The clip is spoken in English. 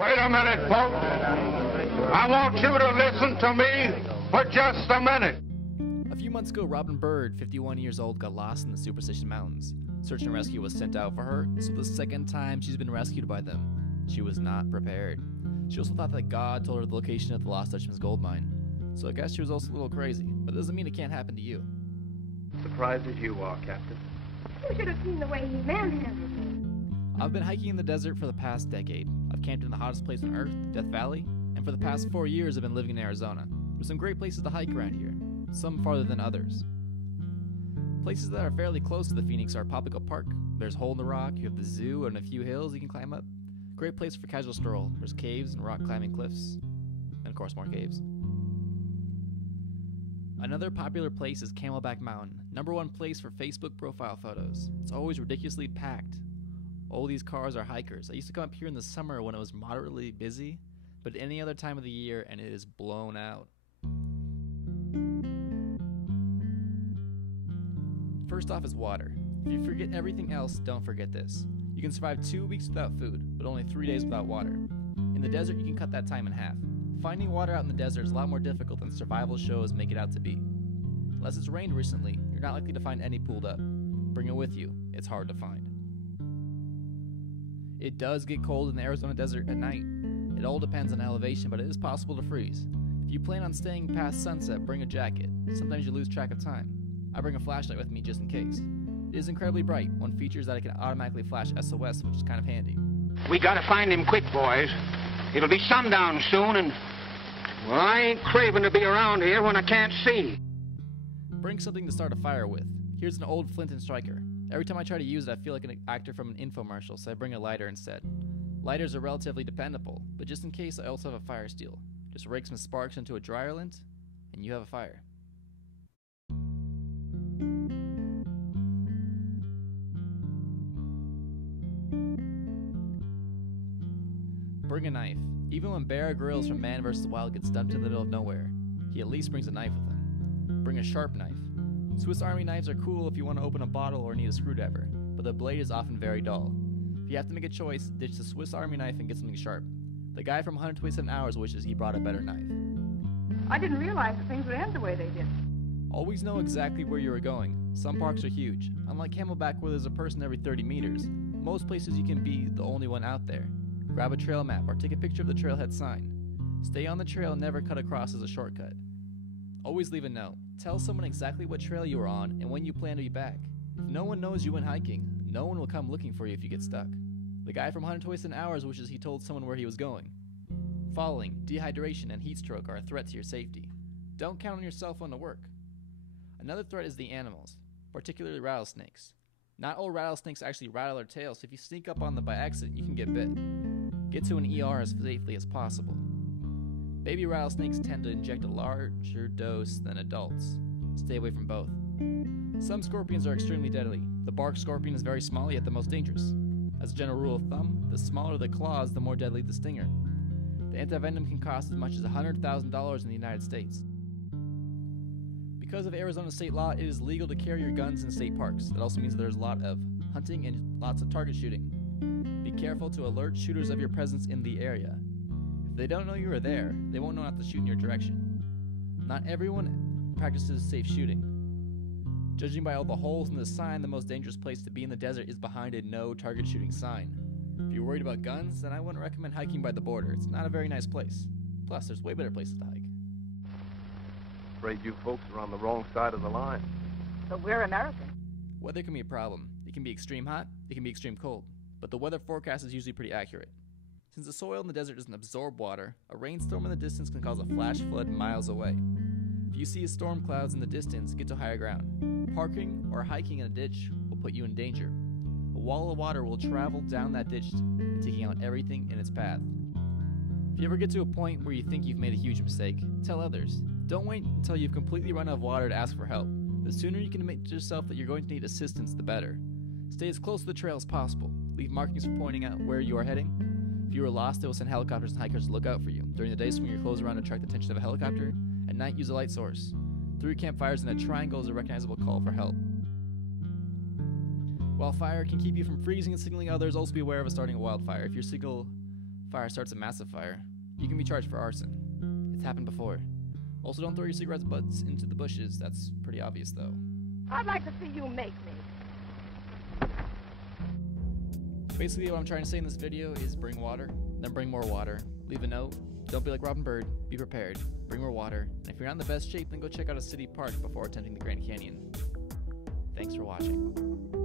Wait a minute, folks. I want you to listen to me for just a minute. A few months ago, Robin Bird, 51 years old, got lost in the Superstition Mountains. Search and rescue was sent out for her, so the second time she's been rescued by them. She was not prepared. She also thought that God told her the location of the Lost Dutchman's gold mine. So I guess she was also a little crazy, but it doesn't mean it can't happen to you. Surprised as you are, Captain. You should have seen the way he manhandled me. I've been hiking in the desert for the past decade. I've camped in the hottest place on Earth, Death Valley, and for the past 4 years I've been living in Arizona. There's some great places to hike around here, some farther than others. Places that are fairly close to the Phoenix are Papago Park, there's Hole in the Rock, you have the zoo and a few hills you can climb up. Great place for casual stroll. There's caves and rock climbing cliffs, and of course more caves. Another popular place is Camelback Mountain, #1 place for Facebook profile photos. It's always ridiculously packed. All these cars are hikers. I used to come up here in the summer when it was moderately busy, but any other time of the year and it is blown out. First off is water. If you forget everything else, don't forget this. You can survive 2 weeks without food, but only 3 days without water. In the desert, you can cut that time in half. Finding water out in the desert is a lot more difficult than survival shows make it out to be. Unless it's rained recently, you're not likely to find any pooled up. Bring it with you. It's hard to find. It does get cold in the Arizona desert at night. It all depends on elevation, but it is possible to freeze. If you plan on staying past sunset, bring a jacket. Sometimes you lose track of time. I bring a flashlight with me just in case. It is incredibly bright. One feature is that it can automatically flash SOS, which is kind of handy. We gotta find him quick, boys. It'll be sundown soon, and, well, I ain't craving to be around here when I can't see. Bring something to start a fire with. Here's an old flint and striker. Every time I try to use it, I feel like an actor from an infomercial, so I bring a lighter instead. Lighters are relatively dependable, but just in case, I also have a fire steel. Just rake some sparks into a dryer lint, and you have a fire. Bring a knife. Even when Bear Grylls from Man vs. Wild gets dumped in the middle of nowhere, he at least brings a knife with him. Bring a sharp knife. Swiss Army knives are cool if you want to open a bottle or need a screwdriver, but the blade is often very dull. If you have to make a choice, ditch the Swiss Army knife and get something sharp. The guy from 127 Hours wishes he brought a better knife. I didn't realize that things would end the way they did. Always know exactly where you are going. Some parks are huge. Unlike Camelback where there's a person every 30 meters, most places you can be the only one out there. Grab a trail map or take a picture of the trailhead sign. Stay on the trail and never cut across as a shortcut. Always leave a note. Tell someone exactly what trail you are on and when you plan to be back. If no one knows you went hiking, no one will come looking for you if you get stuck. The guy from 127 Hours wishes he told someone where he was going. Falling, dehydration, and heat stroke are a threat to your safety. Don't count on your cell phone to work. Another threat is the animals, particularly rattlesnakes. Not all rattlesnakes actually rattle their tails, so if you sneak up on them by accident, you can get bit. Get to an ER as safely as possible. Baby rattlesnakes tend to inject a larger dose than adults. Stay away from both. Some scorpions are extremely deadly. The bark scorpion is very small, yet the most dangerous. As a general rule of thumb, the smaller the claws, the more deadly the stinger. The antivenom can cost as much as $100,000 in the United States. Because of Arizona state law, it is legal to carry your guns in state parks. That also means there's a lot of hunting and lots of target shooting. Be careful to alert shooters of your presence in the area. If they don't know you are there, they won't know not to shoot in your direction. Not everyone practices safe shooting. Judging by all the holes in the sign, the most dangerous place to be in the desert is behind a no target shooting sign. If you're worried about guns, then I wouldn't recommend hiking by the border. It's not a very nice place. Plus, there's way better places to hike. Afraid you folks are on the wrong side of the line. But we're American. Weather can be a problem. It can be extreme hot, it can be extreme cold. But the weather forecast is usually pretty accurate. Since the soil in the desert doesn't absorb water, a rainstorm in the distance can cause a flash flood miles away. If you see storm clouds in the distance, get to higher ground. Parking or hiking in a ditch will put you in danger. A wall of water will travel down that ditch, taking out everything in its path. If you ever get to a point where you think you've made a huge mistake, tell others. Don't wait until you've completely run out of water to ask for help. The sooner you can admit to yourself that you're going to need assistance, the better. Stay as close to the trail as possible. Leave markings for pointing out where you are heading. If you are lost, they will send helicopters and hikers to look out for you. During the day, swing your clothes around to attract the attention of a helicopter. At night, use a light source. 3 campfires and a triangle is a recognizable call for help. While fire can keep you from freezing and signaling others, also be aware of starting a wildfire. If your signal Fire starts a massive fire. You can be charged for arson. It's happened before. Also, don't throw your cigarette butts into the bushes. That's pretty obvious, though. I'd like to see you make me. Basically, what I'm trying to say in this video is bring water, then bring more water. Leave a note. Don't be like Robin Bird. Be prepared. Bring more water. And if you're not in the best shape, then go check out a city park before attempting the Grand Canyon. Thanks for watching.